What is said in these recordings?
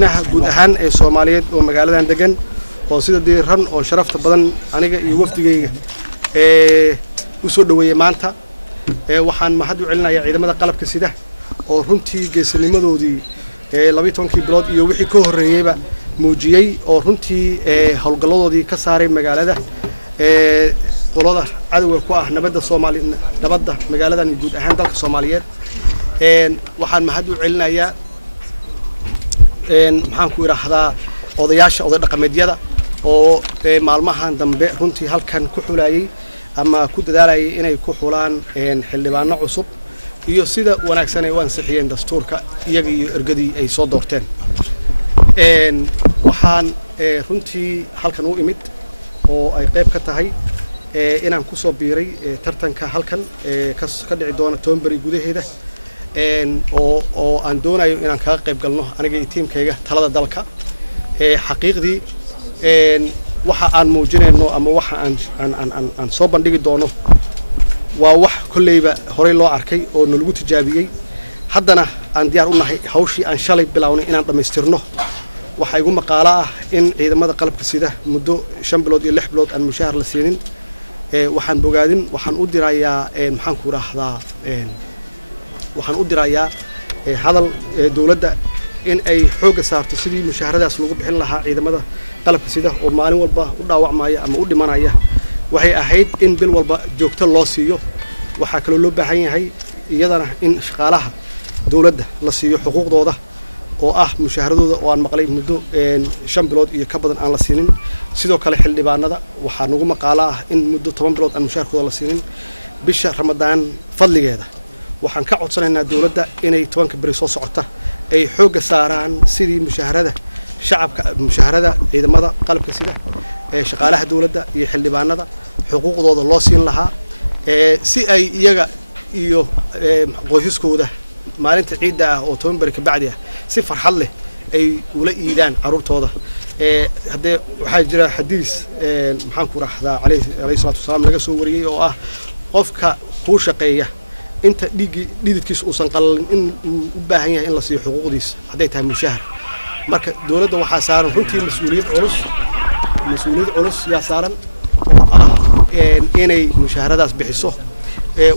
dadweynaha guud ahaan ee Soomaaliyeed oo magaaladan degan oo sida diiran oo sharafta badan aniga iyo wafdigayga u soo dhaweeyay maanta waxaan mahad u celinayaa ciidamada qalabka sida oo runtii geesinimadoodii 12 bilood iyo wixii ka horeeyayba muujiyay oo runtii hawlgaladoodii ka saaray magaalada qolada cadawga ku ah nabadda Soomaaliyeed nabadda magaaladan guud ahaan dalka Soomaaliyeed waxaan mahad u celinayaa maxaan ku iraahdaa odayaasha oday dhaqameedyada oo maalmahan dambe runtii halkan ku xulayay ama ku dadaalayay inay ku xulaan xildhibaano cusub iyo sida wanaagsan ay u ansixiyeen dastuurka iyaga iyo ergadii ay soo doorteen waxaan runtii halkan u imid oo ay qayb ka tahay inaan ku soo biiray tartanka halkan ka dhici doona Toonbari gudaheeda oo aan doonayo inaan kaga qayb galno aniga iyo tiimkayga talada dalka xaqiiqdii waxa aan muujinayno ama waxa aan soo bandhigi doono waa wax kullayba horey loo arkay oo nalagu tijaabiyay haddana aan diyaar u nahay hawshii aan shalay bilownay inaan dhameystirno waxa igu maqaala ah in ciidamada qalabka sida muddo 5 bilood iyo 6 bilood aan mushahar la siinin waxaan bogaadin waxaan u dirayaa maxaan ku raahdaa waxaan u dirayaa hadal dawladda in ay xooga saarto sidii mushaharadaas lagu bixin lahaa ciidamada qalabka sida oo maalin walba u dhaawacmaya ama u dhimanaya waxay ahayd in bil walba joogto loo siiyo waxa kale loo baahan yahay iyadana in shaqaalaha dawladda la siiyo xuquuqdooda oo ah mushaharadooda oo aan maqlay muddo 5 bilood iyo ka badan aan la siinin sidoo kale xildhibaanada waxa nagu maqaala ah in muddo 10 bilood aan mushaharkooda la siinin bisha Ramadaan fadligeeda waxaan ka codsanaynaa dawladda inay 10 bari soo socota ay xooga saaraan sidii mushaharada shacabka mushaharada ciidamada qalabka sida shaqaalaha dawladda iyo xildhibaanada xuquuqdooda loo siin lahaa si ay iyaga iyo qoysaskooda maalinta ciidda ah oo 10 bari ka bacdi ah si farxad leh ay ula iidaan carruurtooda hadee waxa jira xadiis maxaan ku raahdaa alayhi salaatu wasalaam laga soo wariyay oo ah qofka ku shaqeeya inta dhididkiisa uusan qalalin in uu u baahan yahay in la siiyo xuquuqdiisa haday tahay mushahar marka dawladda waxa saaran runtii mas'uuliyad culus yaa saaran oo ah inay mushaharadaas bixiso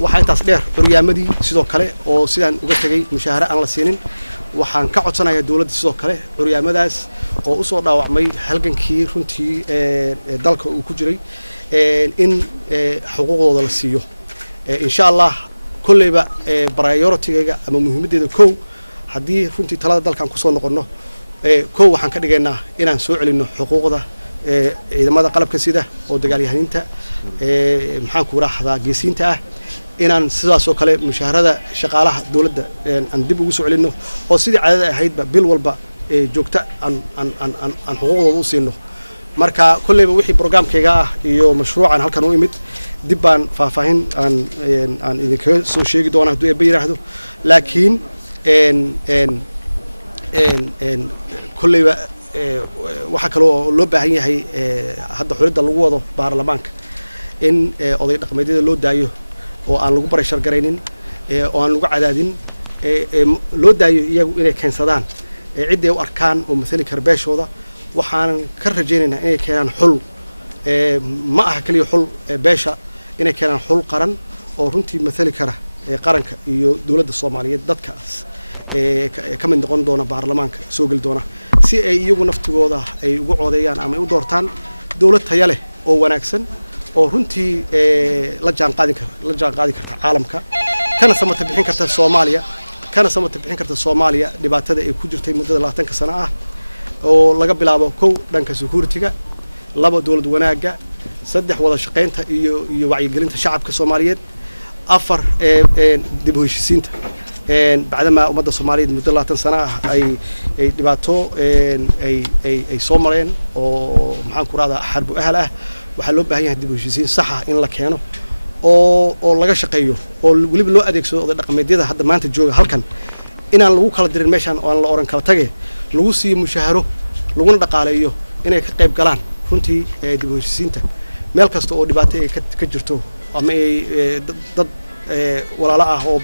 waxa intaas dheer xuriyaamadii sidoo kale oo sidaan uga tagay mushahara aan la siinin waxaan ka codsanayaa dawladda sidoo kale xuriyaamadaas oo u soo dhaawacmay halgankii runtii dalka uu ku jiray in xuquuqdooda la siiyo insha Allah kullayba priority-ga ama muhiimadeeda koow hadii runtii talada dalkan ku soo noqono koow waxaan ka dhigaynaa inaan soo celino xuquuqda ciidamada qalabka sida oo dagaalyahaninta maxaan ku raahdaa geesiinta ah inaan sidaas oo kale mushaharada shaqaalaha dawladda aan dib ugu soo celino oo sidii caadada ahaydba bil walba joogta aan xuquuqdooda u siino marka kullayba wixii barnaamijkayga ah iyo mashruucan halkan u imid dib baan faahfaahin aan idinka soo sheegi doona haduu ay yiraahdo laakiin kullayba waxa kale oo loo baahan yahay hadda xulida lagu wado baarlamaanka in oday dhaqameedyada loo daayo oo aan lagu barashar gareynin oo aan lagu cadaadin loo daayo iyagu inay keensadaan cid ay u arkaan oo mas'ali karbeeshooda waxaan ka rajaynaynaa inay keenaan xul ma aha kaliya xul beesha inay keenaan xul qaran oo runtii mas'ali kara qaranka iyo dawladda Soomaaliyeed dadkaas ka mid noqon doona baarlamaanka soo gal doona si ay iyagu naftigooda ay ugu codeeyaan ama u doortaan dawlad tayo leh oo wanaagsan oo runtii la jaan qaadi karta caalamka kana samata bixin karta Soomaaliya dhibaatada ay ku jirtay muddo 20 sano ah oo laga bilaabo kow dhanka security-ga laba dawlad wanaaga saddex wada shaqeynta iyo wacyigelinta shacabka Soomaaliyeed afar dib u heshiisiinta بعدما ummadda Soomaaliyeed muddo 20 sano ah ay dhibaato ay soo mareen oo maxaan ku raahdaa xarbu ahal ah waxa loo baahan yahay dib u heshiisiin sax ah in la keeno oo laga shaqeeyo oo waliba loo adeegsado oday dhaqameedyada hadda maanta jooga halkan inaan lagu kala dirin meeshan oo aan la oran kala tagay lagu siiyo mushaharo laguna dhaqaaleeyo inay ka qayb galaan runtii dib u heshiisiinta meel kasta oo dhibaato ay ka jirto ama dad walaalo ah oo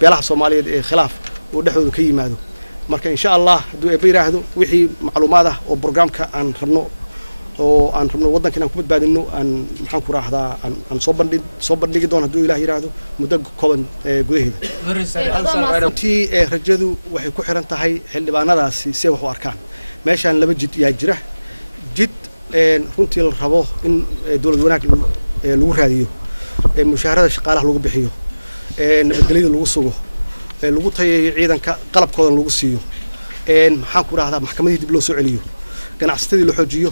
beelaha Soomaaliyeed ee khilaaf oo dhaxooda ka yimaado marka insha Allah hadduu eebba yiraahdo wixii macluumaad ah oo barnaamijka aan rabno waddanka inaan ku badbaadino aan maxaan ku raahdaa aan soo bandhigi doono hadduu Ilaahay yiraahdo muddo kooban gudaheeda tii rajadu waxay ku xiran tahay xildhibaanadaasi si wax u arkaan meeshaan laba jid yaa jira jid runtii la rabo in dawlad wanaag lagu raadiyo mushaharada shaqaalaha lagu bixiyo nabadgelyada lagu sugo lagu tayeeyo ciidanka qalabkooda lagu siiyo maxaan ku raahdaa maxkamadii dib loo soo celiyo ganacsatadii la xoojiyo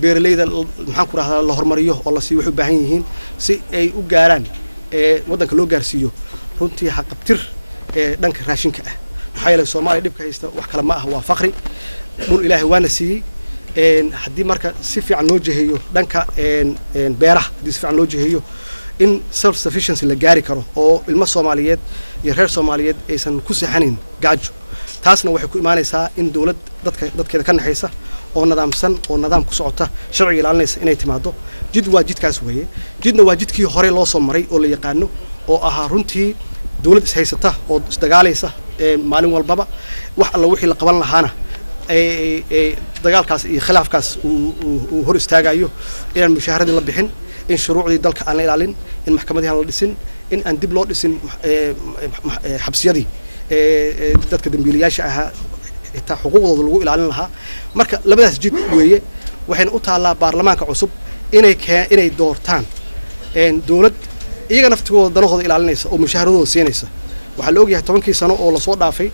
beeralayda maxaan ku raahdaa la hormariyo oo la siiyo waxay u baahan yihiin si ay u gaaraan waddanka loo gaarsiiyo runtii xaqabtir dhanka raashinka ah maxaa yeelay Soomaaliya dhibka haysta wax kale ma ah waa faqri dhul Ilaahay waana siiyey haddii marka si fiican loo jeheeyo dhanka beeraha haddii si fiican loo jeheeyo in self sufficiency la gaari karo oo ilmo Soomaaliyeed iyo reer Soomaaliyeed aysan ku saxanin gaajo taasna waxay ku imaanaysaa in dawlad dadkeeda ka naxaysa oo nidaamsan oo nidaam ku socota sharci ilaalinaysa inay timaado jid waa jidkaas weeye jidna waa jidkii hore loo soo maray oo la yaqaano oo ahaa runtii dawlad is haysata oo isdagaalaysa maalin walbaba wax alla wixii la qaban lahaana dagaalkaas iyo khilaafkaas uu hor istaagayo inaan mushaaharadii la bixin in shuruucdii dalka aan la ilaalin in maxkamadaha la dhisin in aan dib loo dhisin xabsiyadii dadka dambiilayaasha ahaa xitaa xuquuqdooda lagu ilaalin lahaa marka labadaas jid weeye waxayna u taallaa baarlamaanka cusub inay doortaan dawlad iyaga naftigooda danahooda ilaalinaysa oo mushaaharadooda siinaysa waxaa la ogyahay 10 sano oo la soo dhaafay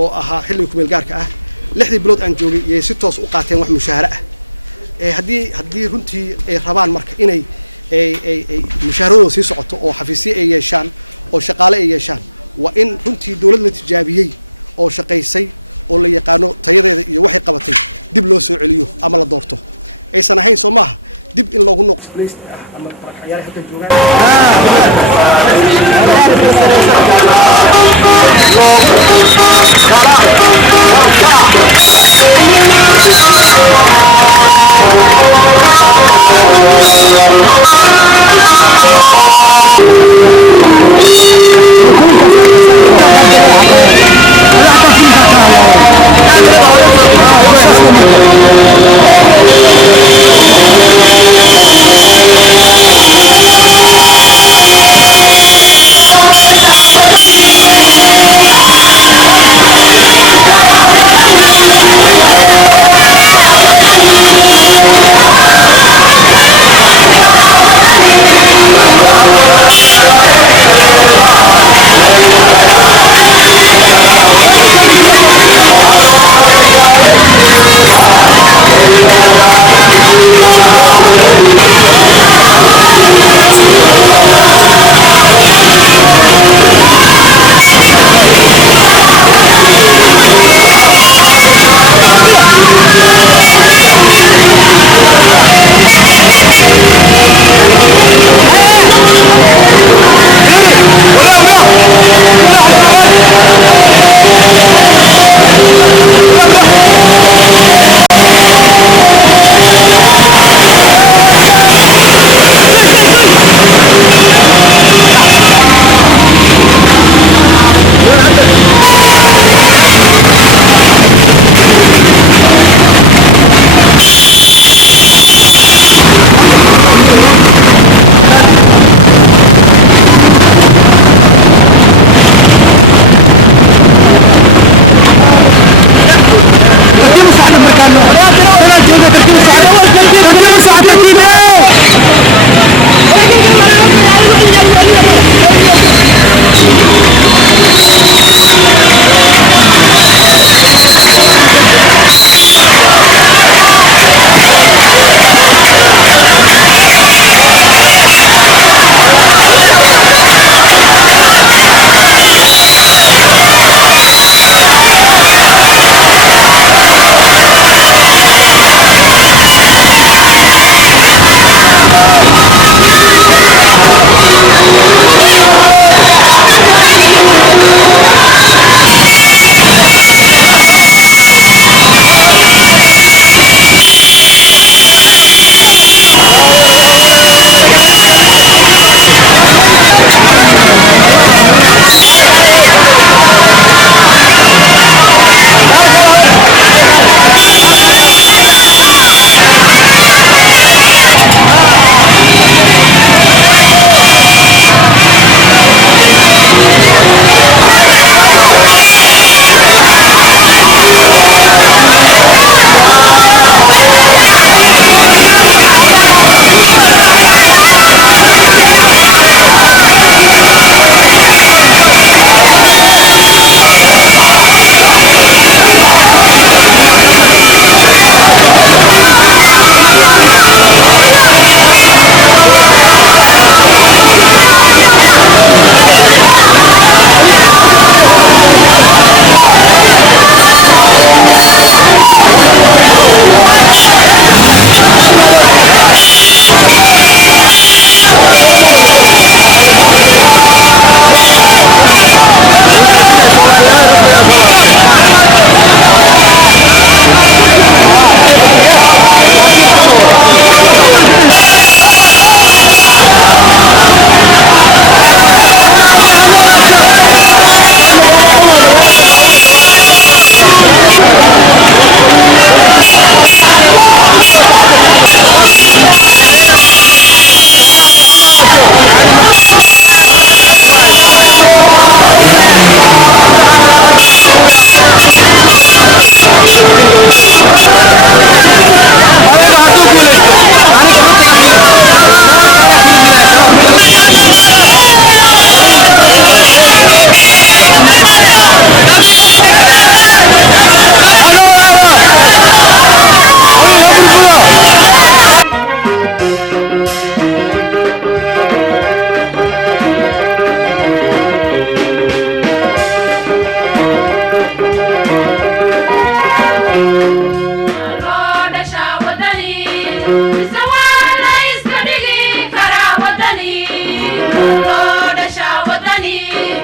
oo ahaa xilliga ku meel gaarka ah 6 bilood aan joogay iyo si toos u qaateen wax mushaahara ah haddii runtii ay rabaan marka inay mushaaharadooda sii socoto oo xafiisyo ay yeeshaan oo shaqaale ay yeeshaan waa in runtii dawlad la tijaabiyey oo shaqaysay oo la yaqaano tayadeeda iyo waxay qabatay dib loo soo celiyo ama la doorto aysan ahayn Soomaha dib in loogu noqdo ama barakayaal halkan joogaan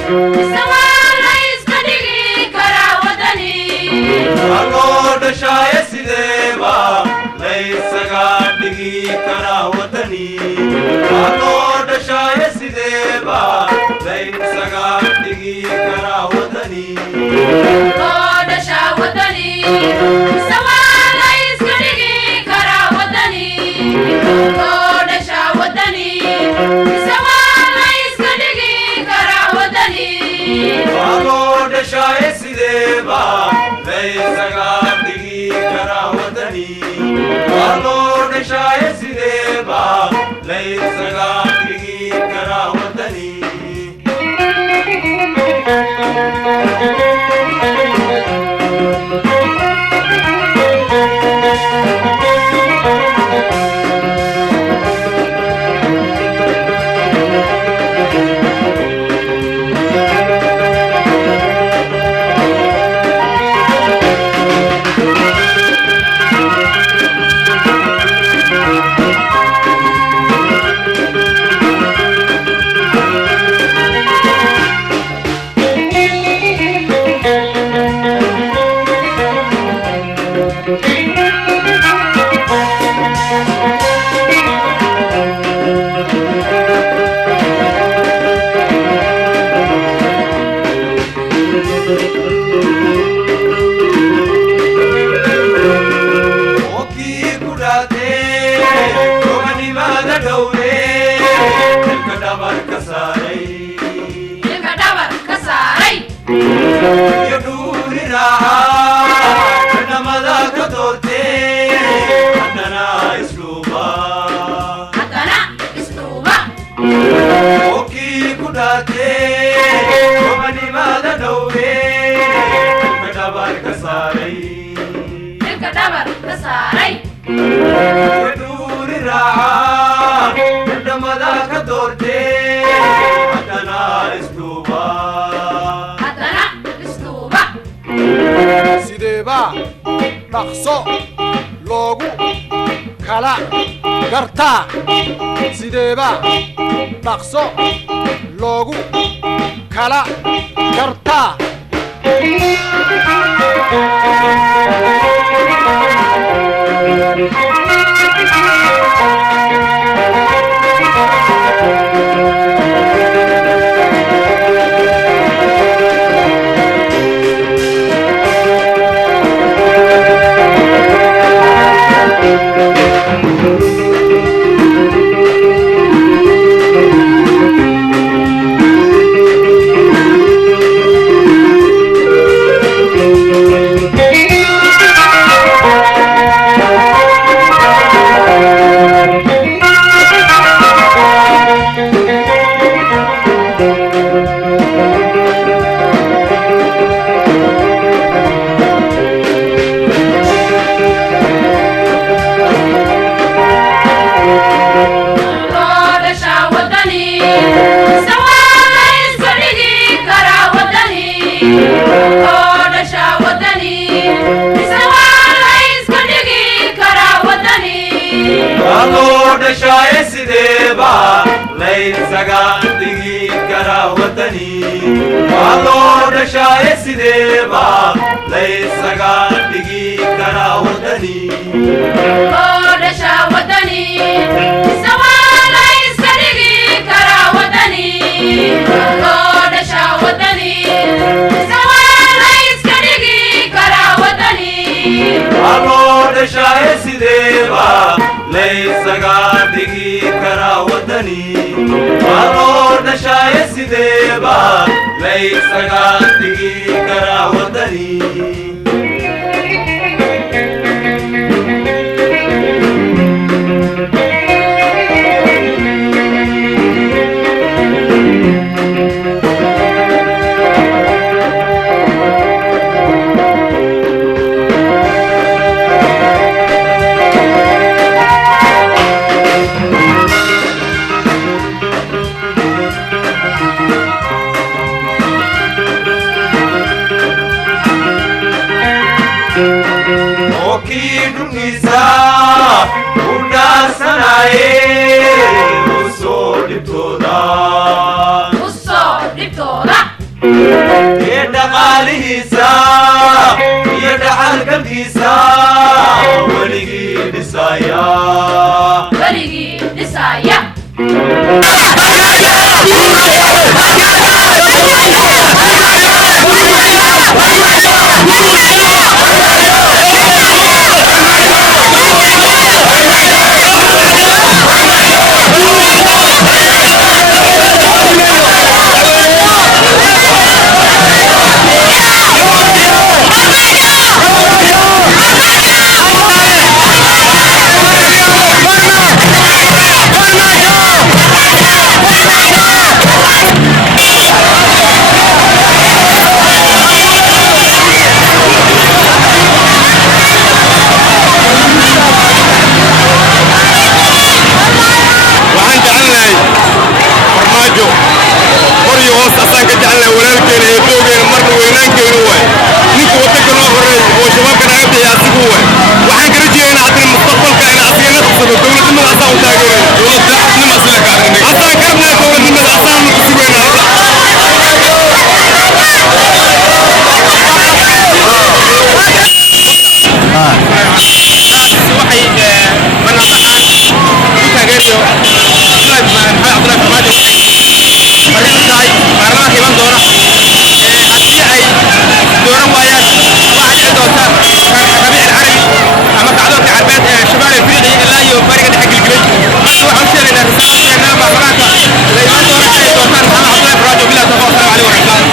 سوالا يسكدي كرا ودني أقول شاي سيدبا ليس قادي كرا ودني أقول شاي سيدبا ليس قادي كرا ودني قد شاودني سوالا يسكدي كرا ودني قد شاودني سوالا يسكدي كرا ودني أقول شاي سيدبا ليس قادي كرا ودني أقول شاي سيدبا ليس قادي كرا ودني dhaqso loogu kala gartaa sideeba dhaqso loogu kala gartaa Uso di toda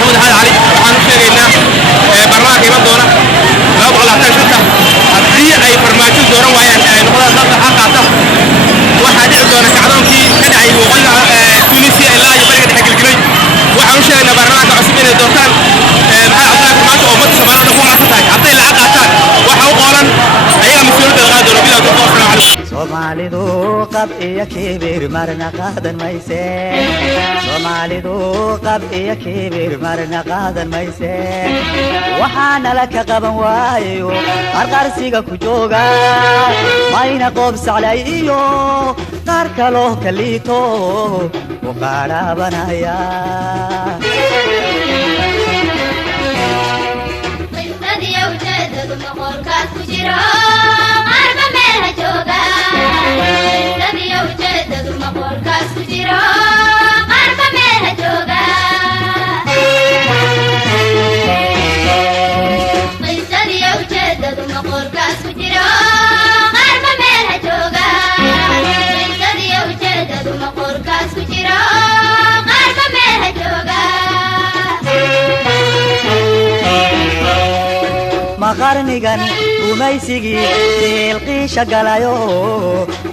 محمود حاد علي waxaan u sheegaynaa barnaamijka iman doona laba boqol labaatan shanta haddii ay farmaajo dooran waayaan ay noqdaan dad xaq qaata waxaa dhici doona kacdoonkii ka dhacay waqooyiga tunisia ilaa iyo bariga dhexe gelgelay waxaan u sheegaynaa baarlamaanka cusub inay doortaan maxamed cabdilaahi farmaajo oo ummadda Soomaaliyeed ku maasan tahay hadday lacag qaataan waxa u qoolan ayaga mas-uuliyadda laga doono bilaa tawfiiq assalaamu calaykum Soomaalidu qab iyo kibir marna qaadan mayse Soomaalidu qab iyo kibir marna qaadan mayse waxaana la ka qaban waayo qarqarsiga ku jooga mayna qob saclayo qaar kaloo kaliito u qaarabanaya qisadiyo ujeedadu maqolkaas ku jiro qarba meel ha jooga qisadiyo ujeedadu maqolkaas ku jiro qarba meel ha jooga qisadiyo ujeedadu maqolkaas ku jiro qarba meel ha jooga qisadiyo ujeedadu maqolkaas ku jiro qarba meel ha jooga maqarnigan gumaysigii deelqiisha galayo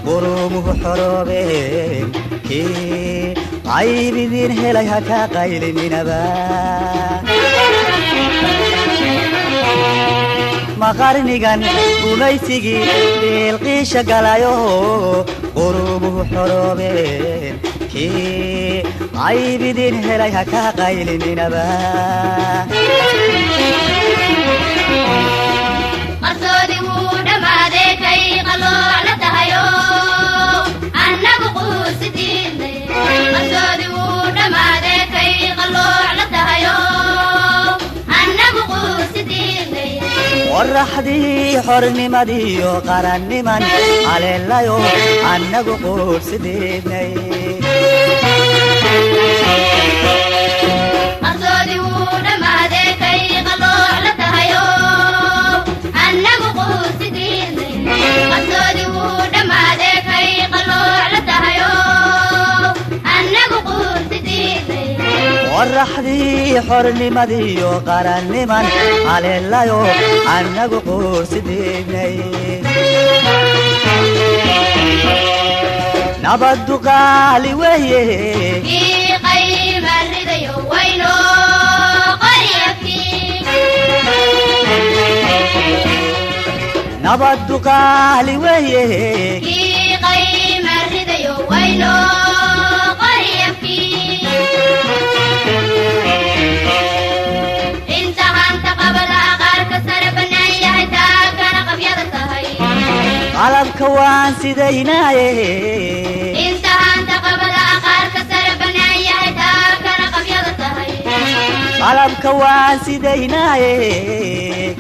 qurumuhu xoroobeen kii qaybidiin helay ha ka qaylininaba maqarnigan gumaysigii deelqiisha galayo qurumuhu xoroobeen kii qaybidiin helay ha ka qaylininaba qarsoodi wuu dhammaaday kay qalooc la tahayo annagu quusi diidnay qarsoodi wuu dhammaaday kay qalooc la tahayo annagu quusi diidnay qorraxdii xornimadiyo qaranniman haleelayo annagu quursideednay qarsoodi wuu dhammaaday kay qalooc la tahayo annagu quusi diidnay qarsoodi wuu dhammaaday kay qalooc la tahayo annagu quusi diidnay qorraxdii xornimadiyo qaranniman haleelayo annagu quursideednay nabaddu qaali weeye kii qayma ridayo wayno qaryabkii nabaddu qaali weeye kii qayma ridayo wayno qaryabkii inta hanta qabada qaarka sare bannaan yahay taagana qabyada tahay qalabka waan sidaynaaye inta hanta qabada qaarka sare bannaan yahay taagana qabyada tahay qalabka waan sidaynaaye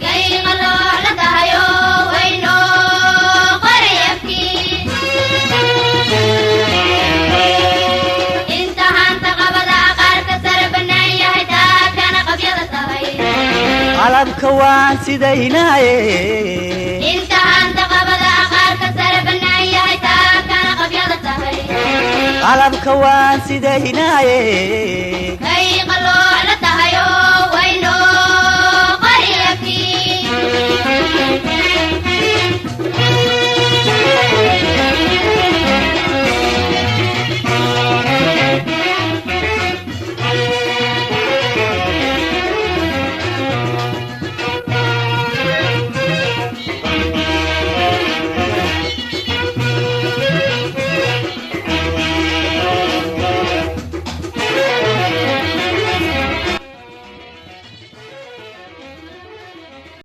kay qalooc la tahayo wayno qaryabkii inta hanta qabada qaarka sare bannaan yahay taagana qabyada tahay qalabka waan sidaynaaye inta hanta qabada qaarka sare bannaan yahay taagana qabyada tahay qalabka waan sidaynaaye kay qalooc